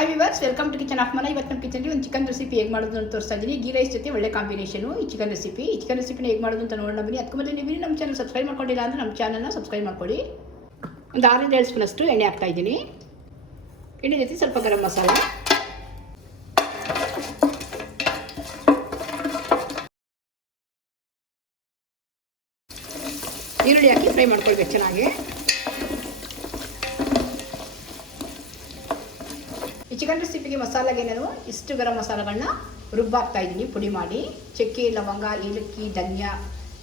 Hi viewers welcome to kitchen of Mana ಇವತ್ತು ನಮ್ಮ ಕಿಚನ್ಗೆ ಒಂದು ಚಿಕನ್ ರೆಸಿಪಿ ಹೇಗೆ ಮಾಡೋದು ಅಂತ ತೋರಿಸ್ತಾ ಇದ್ದೀನಿ. ಗೀ ರೈಸ್ ಜೊತೆ ಒಳ್ಳೆ ಕಾಂಬಿನೇಷನು ಈ ಚಿಕನ್ ರೆಸಿಪಿ ಈ ಚಿಕನ್ ರೆಸಿಪಿನ ಹೇಗೆ ಮಾಡೋದು ಅಂತ ನೋಡೋಣ ಬನ್ನಿ. ಅದಕ್ಕೆ ಮೊದಲು ನೀವು ನಮ್ಮ ಚಾನಲ್ ಸಬ್ಸ್ಕ್ರೈಬ್ ಮಾಡ್ಕೊಂಡಿಲ್ಲ ಅಂದರೆ ನಮ್ಮ ಚಾನಲ್ನ ಸಬ್ಸ್ಕ್ರೈಬ್ ಮಾಡ್ಕೊಳ್ಳಿ. ಒಂದು ಆರಿಂದ ಏಳು ಸ್ಪೂನಷ್ಟು ಎಣ್ಣೆ ಹಾಕ್ತಾ ಇದ್ದೀನಿ. ಎಣ್ಣೆ ಜೊತೆ ಸ್ವಲ್ಪ ಗರಂ ಮಸಾಲೆ. ಈರುಳ್ಳಿ ಹಾಕಿ ಫ್ರೈ ಮಾಡ್ಕೊಳ್ಬೇಕು ಚೆನ್ನಾಗಿ. ಚಿಕನ್ ರೆಸಿಪಿಗೆ ಮಸಾಲೆಗೆ ನಾನು ಇಷ್ಟು ಗರಂ ಮಸಾಲೆಗಳನ್ನ ರುಬ್ಬಾಕ್ತಾ ಇದ್ದೀನಿ. ಪುಡಿ ಮಾಡಿ. ಚಕ್ಕೆ, ಲವಂಗ, ಏಲಕ್ಕಿ, ಧನ್ಯ,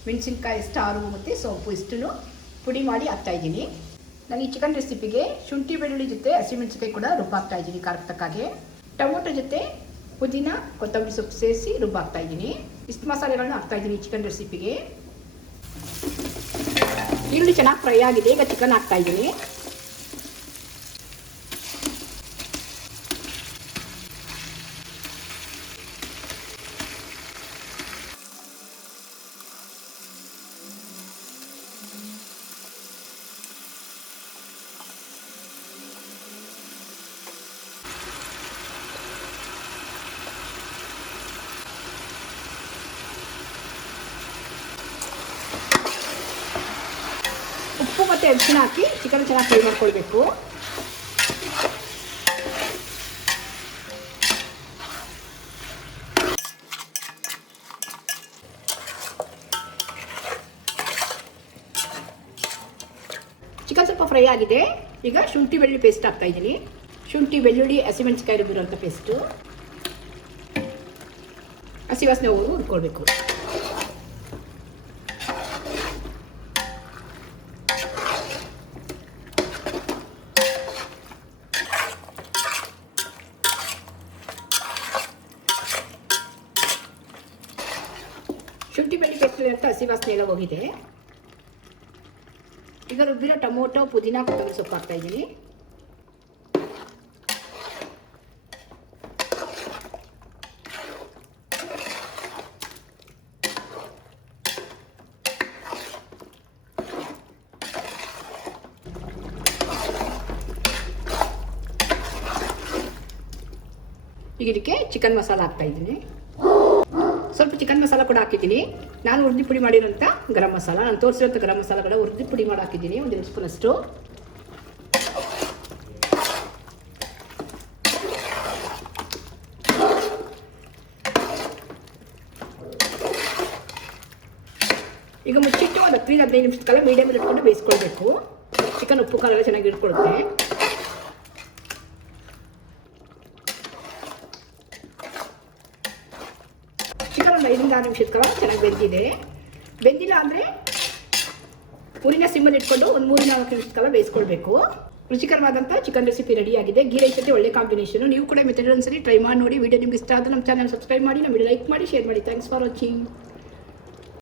ಮೆಣಸಿನ್ಕಾಯಿ ಸ್ಟಾರು ಮತ್ತು ಸೋಂಪು ಇಷ್ಟನ್ನು ಪುಡಿ ಮಾಡಿ ಹಾಕ್ತಾ ಇದ್ದೀನಿ. ನಾನು ಈ ಚಿಕನ್ ರೆಸಿಪಿಗೆ ಶುಂಠಿ ಬೆಳ್ಳುಳ್ಳಿ ಜೊತೆ ಹಸಿಮೆಣಸಿಕಾಯಿ ಕೂಡ ರುಬ್ಬಾಕ್ತಾ ಇದ್ದೀನಿ ಖಾರಕ್ಕೆ ತಕ್ಕಾಗೆ. ಟೊಮೊಟೊ ಜೊತೆ ಪುದೀನ, ಕೊತ್ತಂಬರಿ ಸೊಪ್ಪು ಸೇರಿಸಿ ರುಬ್ಬಾಕ್ತಾ ಇದ್ದೀನಿ. ಇಷ್ಟು ಮಸಾಲೆಗಳನ್ನ ಹಾಕ್ತಾ ಇದ್ದೀನಿ ಚಿಕನ್ ರೆಸಿಪಿಗೆ. ಈರುಳ್ಳಿ ಚೆನ್ನಾಗಿ ಫ್ರೈ ಆಗಿದೆ. ಈಗ ಚಿಕನ್ ಹಾಕ್ತಾ ಇದ್ದೀನಿ. ಉಪ್ಪು ಮತ್ತು ಅರಿಶಿನ ಹಾಕಿ ಚಿಕನ್ ಚೆನ್ನಾಗಿ ಫ್ರೈ ಮಾಡ್ಕೊಳ್ಬೇಕು. ಚಿಕನ್ ಸ್ವಲ್ಪ ಫ್ರೈ ಆಗಿದೆ. ಈಗ ಶುಂಠಿ ಬೆಳ್ಳುಳ್ಳಿ ಪೇಸ್ಟ್ ಹಾಕ್ತಾ ಇದ್ದೀನಿ. ಶುಂಠಿ, ಬೆಳ್ಳುಳ್ಳಿ ಹಸಿಮೆಣಸಿಕಾಯಿ ರುಬ್ಬಿರುವಂಥ ಪೇಸ್ಟು ಹಸಿ ವಾಸನೆ ಹೋಗಿ ಹುಡ್ಕೊಳ್ಬೇಕು ಶುಂಠಿ ಬೆಳ್ಳಿ ಬೆಳ್ಳಿ ಅಂತ ಹಸಿ ವಾಸನೆ ಎಲ್ಲ ಹೋಗಿದೆ. ಈಗ ರುಬ್ಬಿರೋ ಟೊಮೊಟೊ, ಪುದೀನ, ಕೊತ್ತಂಬರಿ ಸೊಪ್ಪು ಹಾಕ್ತಾ ಇದ್ದೀನಿ. ಈಗ ಇದಕ್ಕೆ ಚಿಕನ್ ಮಸಾಲ ಹಾಕ್ತಾ ಇದ್ದೀನಿ. ಸ್ವಲ್ಪ ಚಿಕನ್ ಮಸಾಲ ಕೂಡ ಹಾಕಿದ್ದೀನಿ. ನಾನು ಉರ್ದಿ ಪುಡಿ ಮಾಡಿರೋಂಥ ಗರಂ ಮಸಾಲ. ನಾನು ತೋರಿಸಿರೋಂಥ ಗರಂ ಮಸಾಲಗಳ ಉರ್ದಿ ಪುಡಿ ಮಾಡಿ ಹಾಕಿದ್ದೀನಿ. ಒಂದು ಎರಡು ಸ್ಪೂನಷ್ಟು ಈಗ ಮುಚ್ಚಿಟ್ಟು ಒಂದು ಹತ್ತರಿಂದ ಹದಿನೈದು ನಿಮಿಷದ ಕಾಲ ಮೀಡಿಯಮ್ ಇಟ್ಕೊಂಡು ಬೇಯಿಸ್ಕೊಳ್ಬೇಕು. ಚಿಕನ್ ಉಪ್ಪು ಕಾಲೆಲ್ಲ ಚೆನ್ನಾಗಿ ಇಟ್ಕೊಳುತ್ತೆ ಚಿಕನ್ ಒಂದು ಐದರಿಂದ ಆರು ನಿಮಿಷದ ಕಾಲ ಚೆನ್ನಾಗಿ ಬೆಂದಿದೆ. ಬೆಂದಿಲ್ಲ ಅಂದರೆ ಊರಿನ ಸಿಮ್ಮಲ್ಲಿ ಇಟ್ಕೊಂಡು ಒಂದು ಮೂರು ನಾಲ್ಕು ನಿಮಿಷದ ಕಾಲ ಬೇಯಿಸ್ಕೊಳ್ಬೇಕು. ರುಚಿಕರವಾದಂಥ ಚಿಕನ್ ರೆಸಿಪಿ ರೆಡಿಯಾಗಿದೆ ಗೀ ರೈಸ್ ಜೊತೆ ಒಳ್ಳೆ ಕಾಂಬಿನೇಷನ್ ನೀವು ಕೂಡ ಮೆಥಡ್ ಒಂದ್ಸರಿ ಟ್ರೈ ಮಾಡಿ ನೋಡಿ. ವಿಡಿಯೋ ನಿಮ್ಗೆ ಇಷ್ಟ ಆದರೆ ನಮ್ಮ ಚಾನಲ್ ಸಬ್ಸ್ಕ್ರೈಬ್ ಮಾಡಿ, ನಮ್ಮ ಲೈಕ್ ಮಾಡಿ ಶೇರ್ ಮಾಡಿ. Thanks for watching